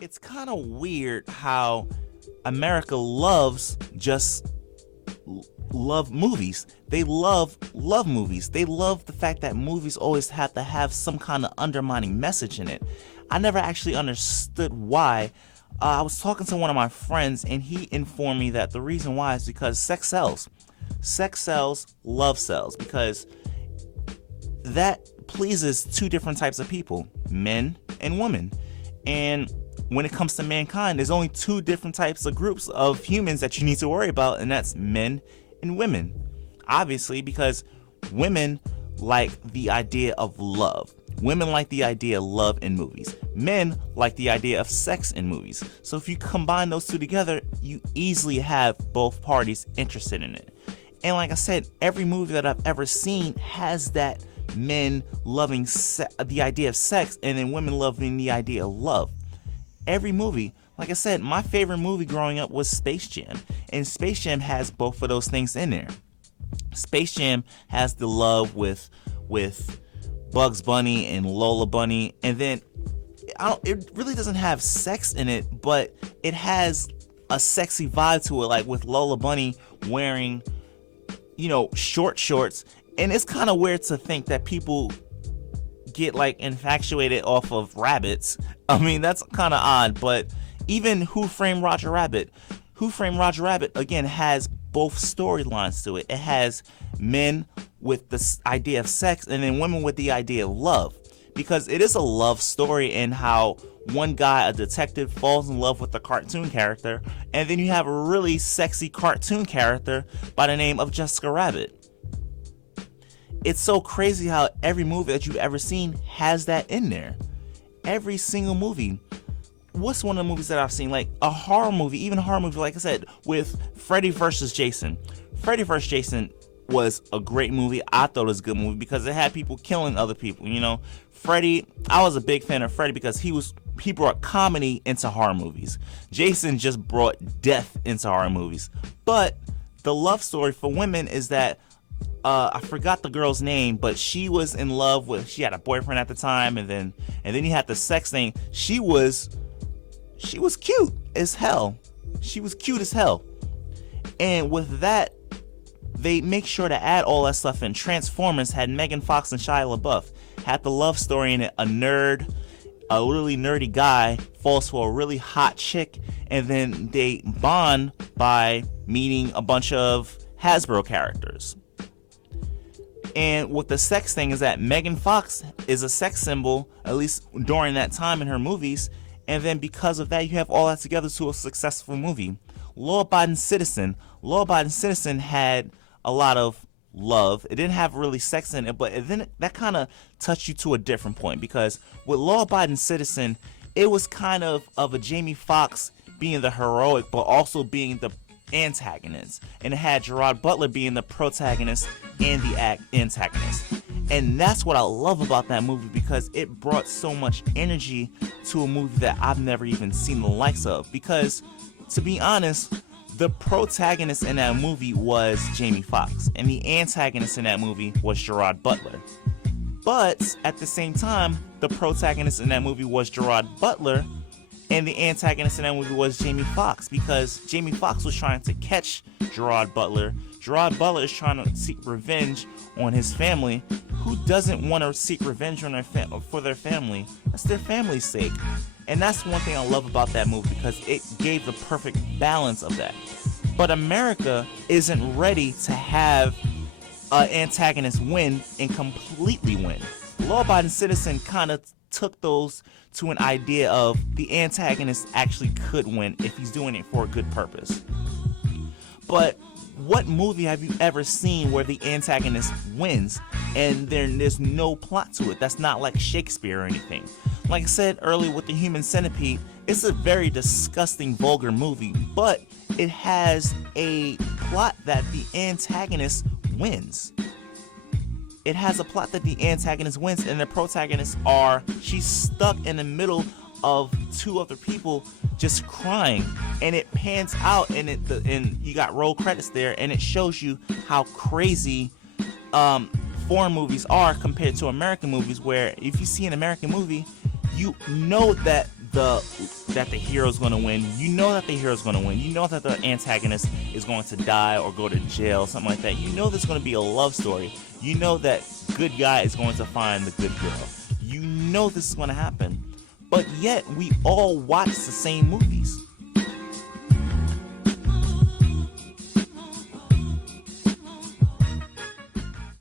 It's kind of weird how America loves just love movies. They love movies. They love the fact that movies always have to have some kind of undermining message in it. I never actually understood why. I was talking to one of my friends and he informed me that the reason why is because sex sells. Sex sells, love sells, because that pleases two different types of people, men and women. And when it comes to mankind, there's only two different types of groups of humans that you need to worry about, and that's men and women. Obviously, because women like the idea of love. Women like the idea of love in movies. Men like the idea of sex in movies. So if you combine those two together, you easily have both parties interested in it. And like I said, every movie that I've ever seen has that men loving the idea of sex, and then women loving the idea of love. Every movie, like I said, my favorite movie growing up was Space Jam, and Space Jam has both of those things in there. Space Jam has the love with Bugs Bunny and Lola Bunny, and then it really doesn't have sex in it, but it has a sexy vibe to it, like with Lola Bunny wearing, short shorts. And it's kind of weird to think that people get like infatuated off of rabbits. I mean, that's kind of odd, but even Who Framed Roger Rabbit? Who Framed Roger Rabbit, again, has both storylines to it. It has men with the idea of sex and then women with the idea of love. Because it is a love story in how one guy, a detective, falls in love with a cartoon character, and then you have a really sexy cartoon character by the name of Jessica Rabbit. It's so crazy how every movie that you've ever seen has that in there. Every single movie. What's one of the movies that I've seen? Like a horror movie, even a horror movie, like I said, with Freddy vs. Jason. Freddy vs. Jason was a great movie. I thought it was a good movie because it had people killing other people, Freddy, I was a big fan of Freddy because he brought comedy into horror movies. Jason just brought death into horror movies. But the love story for women is that I forgot the girl's name, but she was in love with, she had a boyfriend at the time, and then you had the sex thing. She was cute as hell. She was cute as hell. And with that, they make sure to add all that stuff in. Transformers had Megan Fox and Shia LaBeouf. Had the love story in it. A really nerdy guy falls for a really hot chick, and then they bond by meeting a bunch of Hasbro characters. And with the sex thing is that Megan Fox is a sex symbol, at least during that time in her movies, and then because of that, you have all that together to a successful movie. Law-Abiding Citizen. Law-Abiding Citizen had a lot of love. It didn't have really sex in it, but then that kind of touched you to a different point, because with Law-Abiding Citizen, it was kind of a Jamie Foxx being the heroic, but also being the antagonist, and it had Gerard Butler being the protagonist and the antagonist. And that's what I love about that movie, because it brought so much energy to a movie that I've never even seen the likes of. Because to be honest, the protagonist in that movie was Jamie Foxx, and the antagonist in that movie was Gerard Butler. But at the same time, the protagonist in that movie was Gerard Butler, and the antagonist in that movie was Jamie Foxx, because Jamie Foxx was trying to catch Gerard Butler. Gerard Butler is trying to seek revenge on his family. Who doesn't want to seek revenge on for their family? That's their family's sake. And that's one thing I love about that movie, because it gave the perfect balance of that. But America isn't ready to have an antagonist win and completely win. Law-Abiding Citizen kind of took those to an idea of the antagonist actually could win if he's doing it for a good purpose. But what movie have you ever seen where the antagonist wins and there's no plot to it? That's not like Shakespeare or anything. Like I said earlier with the Human Centipede, it's a very disgusting, vulgar movie, but it has a plot that the antagonist wins. It has a plot that the antagonist wins, and the protagonists she's stuck in the middle of two other people just crying, and it pans out, and you got roll credits there, and it shows you how crazy foreign movies are compared to American movies, where if you see an American movie, you know that that the hero's going to win. You know that the hero's going to win. You know that the antagonist is going to die or go to jail, something like that. You know there's going to be a love story. You know that good guy is going to find the good girl. You know this is going to happen. But yet we all watch the same movies.